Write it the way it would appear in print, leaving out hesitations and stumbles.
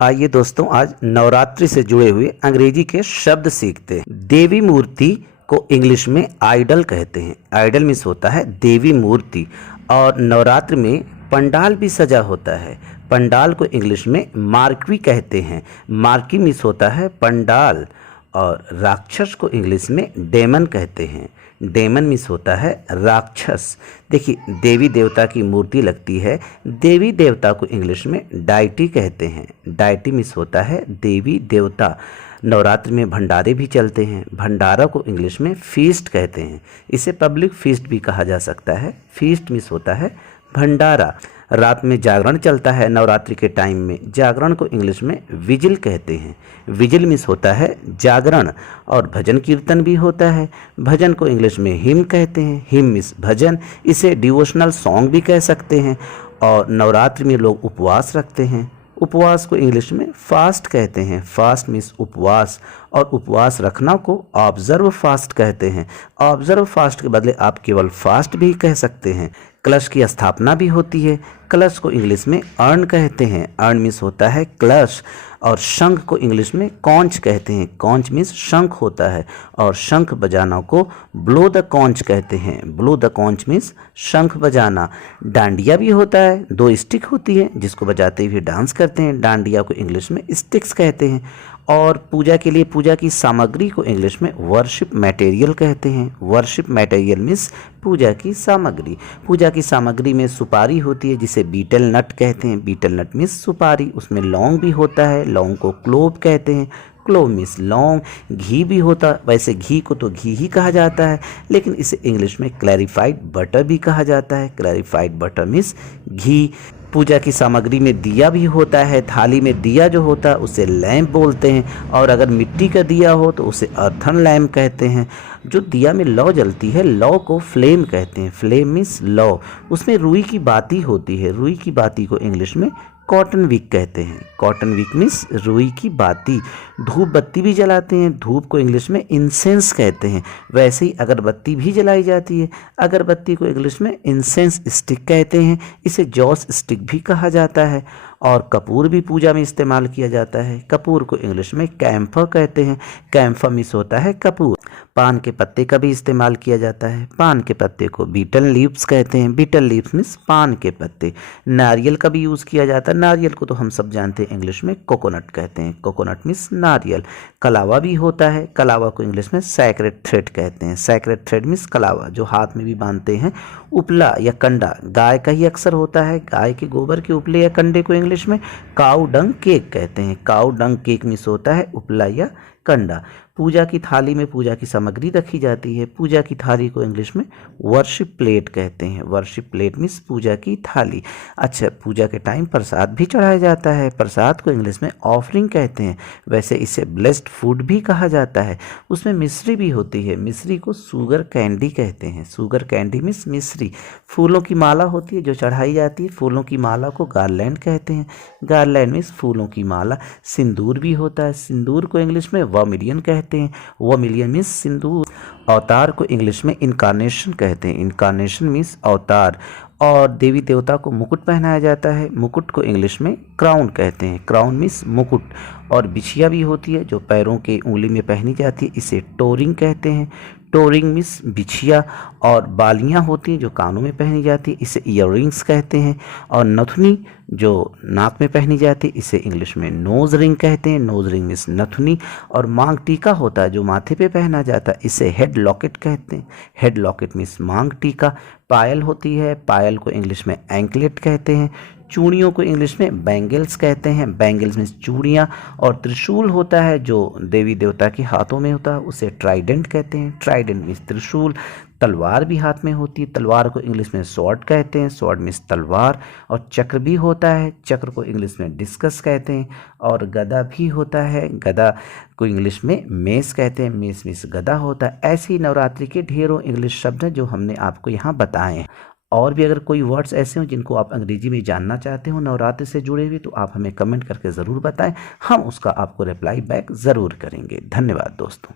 आइए दोस्तों, आज नवरात्रि से जुड़े हुए अंग्रेजी के शब्द सीखते हैं। देवी मूर्ति को इंग्लिश में आइडल कहते हैं। आइडल मीन्स होता है देवी मूर्ति। और नवरात्रि में पंडाल भी सजा होता है। पंडाल को इंग्लिश में मार्क्वी कहते हैं। मार्क्वी मीन्स होता है पंडाल। और राक्षस को इंग्लिश में डेमन कहते हैं। डेमन मीन्स होता है राक्षस। देखिए, देवी देवता की मूर्ति लगती है। देवी देवता को इंग्लिश में डाइटी कहते हैं। डाइटी मीन्स होता है देवी देवता। नवरात्रि में भंडारे भी चलते हैं। भंडारा को इंग्लिश में फीस्ट कहते हैं। इसे पब्लिक फीस्ट भी कहा जा सकता है। फीस्ट मीन्स होता है भंडारा। रात में जागरण चलता है नवरात्रि के टाइम में। जागरण को इंग्लिश में विजिल कहते हैं। विजिल मीन्स होता है जागरण। और भजन कीर्तन भी होता है। भजन को इंग्लिश में हिम कहते हैं। हिम मीन्स भजन। इसे डिवोशनल सॉन्ग भी कह सकते हैं। और नवरात्रि में लोग उपवास रखते हैं। उपवास को इंग्लिश में फास्ट कहते हैं। फास्ट मीन्स उपवास। और उपवास रखना को ऑब्जर्व फास्ट कहते हैं। ऑब्जर्व फास्ट के बदले आप केवल फास्ट भी कह सकते हैं। कलश की स्थापना भी होती है। कलश को इंग्लिश में अर्न कहते हैं। अर्न मीन्स होता है कलश। और शंख को इंग्लिश में कॉन्च कहते हैं। कॉन्च मीन्स शंख होता है। और शंख बजाना को ब्लो द कॉन्च कहते हैं। ब्लो द कॉन्च मीन्स शंख बजाना। डांडिया भी होता है। 2 स्टिक होती है जिसको बजाते हुए डांस करते हैं। डांडिया को इंग्लिश में स्टिक्स कहते हैं। और पूजा के लिए पूजा की सामग्री को इंग्लिश में वर्शिप मटेरियल कहते हैं। वर्शिप मटेरियल मीन्स पूजा की सामग्री। पूजा की सामग्री में सुपारी होती है जिसे बीटल नट कहते हैं। बीटल नट मीन्स सुपारी। उसमें लौंग भी होता है। लौंग को क्लोव कहते हैं। क्लोव मीन्स लौंग। घी भी होता, वैसे घी को तो घी ही कहा जाता है, लेकिन इसे इंग्लिश में क्लैरिफाइड बटर भी कहा जाता है। क्लैरिफाइड बटर मीन्स घी। पूजा की सामग्री में दिया भी होता है। थाली में दिया जो होता है उसे लैंप बोलते हैं। और अगर मिट्टी का दिया हो तो उसे अर्थन लैंप कहते हैं। जो दिया में लौ जलती है, लौ को फ्लेम कहते हैं। फ्लेम मीन्स लौ। उसमें रुई की बाती होती है। रुई की बाती को इंग्लिश में कॉटन विक कहते हैं। कॉटन विक मीन्स रुई की बाती। धूप बत्ती भी जलाते हैं। धूप को इंग्लिश में इंसेंस कहते हैं। वैसे ही अगरबत्ती भी जलाई जाती है। अगरबत्ती को इंग्लिश में इंसेंस स्टिक कहते हैं। इसे जॉस स्टिक भी कहा जाता है। और कपूर भी पूजा में इस्तेमाल किया जाता है। कपूर को इंग्लिश में कैम्फर कहते हैं। कैम्फर मीन्स होता है कपूर। पान के पत्ते का भी इस्तेमाल किया जाता है। पान के पत्ते को बीटल लीव्स कहते हैं। बीटल लीव्स मीन्स पान के पत्ते। नारियल का भी यूज़ किया जाता है। नारियल को तो हम सब जानते हैं, इंग्लिश में कोकोनट कहते हैं। कोकोनट मीन्स नारियल। कलावा भी होता है। कलावा को इंग्लिश में सैक्रेड थ्रेड कहते हैं। सैक्रेड थ्रेड मीन्स कलावा, जो हाथ में भी बांधते हैं। उपला या कंडा गाय का ही अक्सर होता है। गाय के गोबर के उपले या कंडे को इंग्लिश में काऊ डंग केक कहते हैं। काऊ डंग केक मीन्स होता है उपला या कंडा। पूजा की थाली में पूजा की सामग्री रखी जाती है। पूजा की थाली को इंग्लिश में वर्शिप प्लेट कहते हैं। वर्शिप प्लेट मीन्स पूजा की थाली। अच्छा, पूजा के टाइम प्रसाद भी चढ़ाया जाता है। प्रसाद को इंग्लिश में ऑफरिंग कहते हैं। वैसे इसे ब्लेस्ड फूड भी कहा जाता है। उसमें मिश्री भी होती है। मिश्री को शुगर कैंडी कहते हैं। शुगर कैंडी मीन्स मिश्री। फूलों की माला होती है जो चढ़ाई जाती है। फूलों की माला को गार्लैंड कहते हैं। गार्लैंड मीन्स फूलों की माला। सिंदूर भी होता है। सिंदूर को इंग्लिश में वर्मिलियन कहते हैं। वर्मिलियन मीन्स सिंदूर। अवतार को इंग्लिश में इनकारनेशन कहते हैं। इनकारनेशन मीन्स अवतार। और देवी देवता को मुकुट पहनाया जाता है। मुकुट को इंग्लिश में क्राउन कहते हैं। क्राउन मीन्स मुकुट। और बिछिया भी होती है जो पैरों के उंगली में पहनी जाती है। इसे टोरिंग कहते हैं। टोरिंग मीन्स बिछिया। और बालियाँ होती हैं जो कानों में पहनी जाती है। इसे ईयररिंग्स कहते हैं। और नथुनी जो नाक में पहनी जाती है, इसे इंग्लिश में नोज रिंग कहते हैं। नोज रिंग मीन्स नथुनी। और मांग टीका होता है जो माथे पे पहना जाता है, इसे हेड लॉकेट कहते हैं। हेड लॉकेट मीन्स मांग टीका। पायल होती है। पायल को इंग्लिश में एंकलेट कहते हैं। चूड़ियों को इंग्लिश में बैंगल्स कहते हैं। बैंगल्स मीन्स चूड़ियाँ। और त्रिशूल होता है जो देवी देवता के हाथों में होता है, उसे ट्राइडेंट कहते हैं। ट्राइडेंट मीन्स त्रिशूल। तलवार भी हाथ में होती है। तलवार को इंग्लिश में स्वॉर्ड कहते हैं। स्वॉर्ड मीन्स तलवार। और चक्र भी होता है। चक्र को इंग्लिश में डिस्कस कहते हैं। और गदा भी होता है। गदा को इंग्लिश में मेस कहते हैं। मेस मीन्स गदा होता है। ऐसी नवरात्रि के ढेरों इंग्लिश शब्द हैं जो हमने आपको यहाँ बताए हैं। और भी अगर कोई वर्ड्स ऐसे हों जिनको आप अंग्रेजी में जानना चाहते हो नवरात्रि से जुड़े हुए, तो आप हमें कमेंट करके ज़रूर बताएं। हम उसका आपको रिप्लाई बैक ज़रूर करेंगे। धन्यवाद दोस्तों।